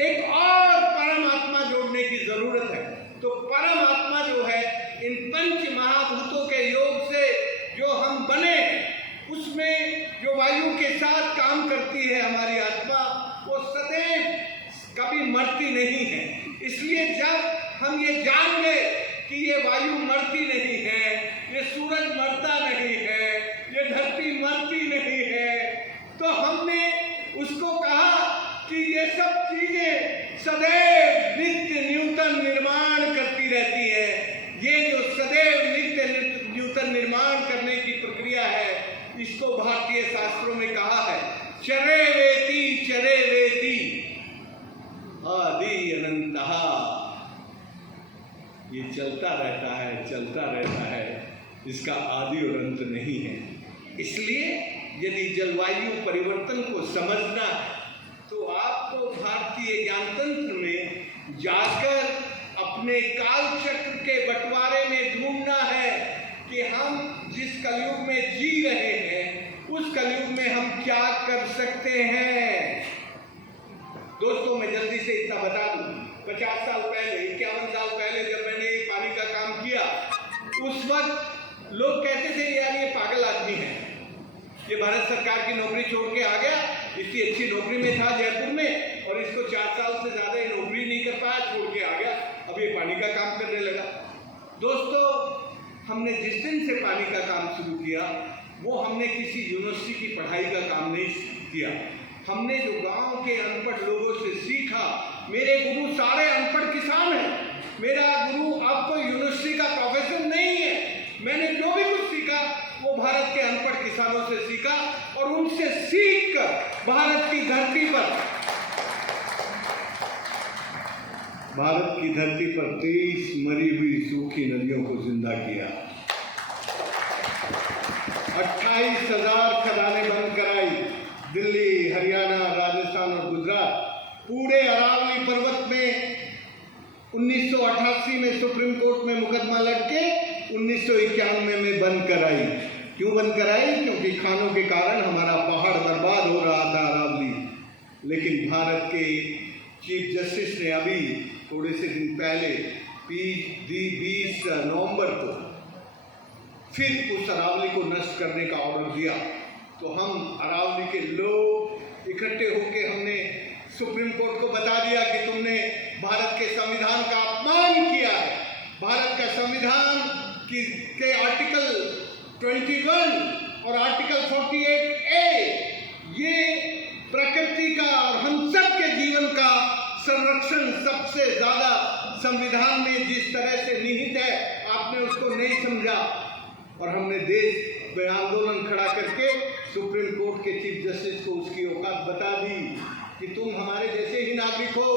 एक और परमात्मा जोड़ने की जरूरत है। तो परमात्मा जो है इन पंच महाभूतों के योग से जो हम बने, उसमें जो वायु के साथ काम करती है हमारी आत्मा, वो सदैव कभी मरती नहीं है। इसलिए जब हम ये जान गए कि ये वायु मरती नहीं है, ये सूरज मरता नहीं है, ये धरती मरती नहीं है, तो हमने उसको कहा कि ये सब चीजें सदैव नित्य नूतन निर्माण करती रहती है। ये जो सदैव नित्य नूतन निर्माण करने की प्रक्रिया है, इसको भारतीय शास्त्रों में कहा है चरे वेति आदि अनंतः। ये चलता रहता है, इसका आदि और अंत नहीं है। इसलिए यदि जलवायु परिवर्तन को समझना है तो आपको भारतीय ज्ञानतंत्र में जाकर अपने काल चक्र के बंटवारे में ढूंढना है कि हम जिस कलयुग में जी रहे हैं, उस कलयुग में हम क्या कर सकते हैं। दोस्तों, मैं जल्दी से इतना बता दूं, 50 साल पहले, 51 साल पहले जब मैंने ये पानी का काम किया, उस वक्त लोग कहते थे यार ये पागल आदमी है, ये भारत सरकार की नौकरी छोड़ के आ गया, इतनी अच्छी नौकरी में था जयपुर में, और इसको 4 साल से ज्यादा ये नौकरी नहीं कर पाया, छोड़ के आ गया, अब ये पानी का काम करने लगा। दोस्तों, हमने जिस दिन से पानी का काम शुरू किया, वो हमने किसी यूनिवर्सिटी की पढ़ाई का काम नहीं किया। हमने जो गांव के अनपढ़ लोगों से सीखा। मेरे गुरु सारे अनपढ़ किसान हैं। मेरा गुरु अब कोई यूनिवर्सिटी का प्रोफेसर नहीं है। मैंने जो भी कुछ सीखा वो भारत के अनपढ़ किसानों से सीखा, और उनसे सीखकर भारत की धरती पर 23 मरी हुई सूखी नदियों को जिंदा किया, 28,000 खदानें बंद कराई। दिल्ली, हरियाणा, राजस्थान और गुजरात, पूरे अरावली पर्वत में 1988 में सुप्रीम कोर्ट में मुकदमा लड़के 1991 में बंद कराई। क्यों बंद कराई? क्योंकि खानों के कारण हमारा पहाड़ बर्बाद हो रहा था अरावली। लेकिन भारत के चीफ जस्टिस ने अभी थोड़े से दिन पहले 20 नवंबर को फिर उस अरावली को नष्ट करने का ऑर्डर दिया। तो हम अरावली के लोग इकट्ठे होकर हमने सुप्रीम कोर्ट को बता दिया कि तुमने भारत के संविधान का अपमान किया है। भारत का संविधान के आर्टिकल 21 और आर्टिकल 48A ये प्रकृति का और हम सब के जीवन का संरक्षण सबसे ज्यादा संविधान में जिस तरह से निहित है, आपने उसको नहीं समझा। और हमने देश में आंदोलन खड़ा करके सुप्रीम कोर्ट के चीफ जस्टिस को उसकी औकात बता दी कि तुम हमारे जैसे ही नागरिक हो,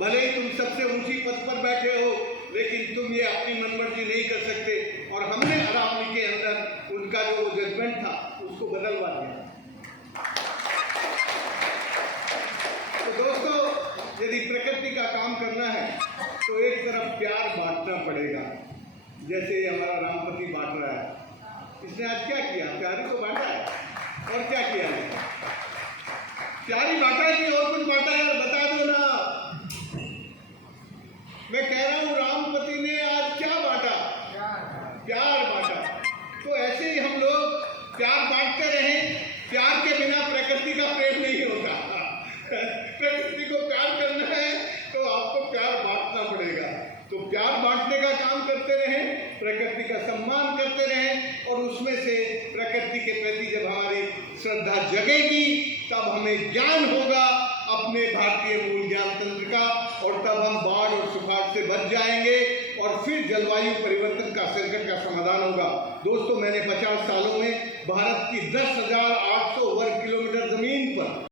भले ही तुम सबसे ऊंची पद पर बैठे हो, लेकिन तुम ये अपनी मनमर्जी नहीं कर सकते। और हमने अरावली के अंदर उनका जो जजमेंट था उसको बदलवा दिया। तो दोस्तों, यदि प्रकृति का काम करना है तो एक तरफ प्यार बांटना पड़ेगा, जैसे हमारा रामपति बांट रहा है। इसने आज क्या किया? प्यार ही तो बांटा है। और क्या किया है? प्यार ही बांटा कि और कुछ बांटा है? बता दो ना। मैं कह रहा हूं रामपति ने आज क्या बांटा? प्यार बांटा। तो ऐसे ही हम लोग प्यार बांटते रहें। प्यार के बिना प्रकृति का प्रेम नहीं होता। प्रकृति को प्यार करना है तो आपको प्यार बांटना पड़ेगा। तो प्यार बांटने का काम करते रहें, प्रकृति का सम्मान करते रहें, और उसमें से प्रकृति के प्रति जब हमारी श्रद्धा जगेगी तब हमें ज्ञान होगा अपने भारतीय मूल ज्ञान तंत्र का, और तब हम बाढ़ और सुखाड़ से बच जाएंगे, और फिर जलवायु परिवर्तन का संकट का समाधान होगा। दोस्तों, मैंने 50 सालों में भारत की 10,800 वर्ग किलोमीटर जमीन पर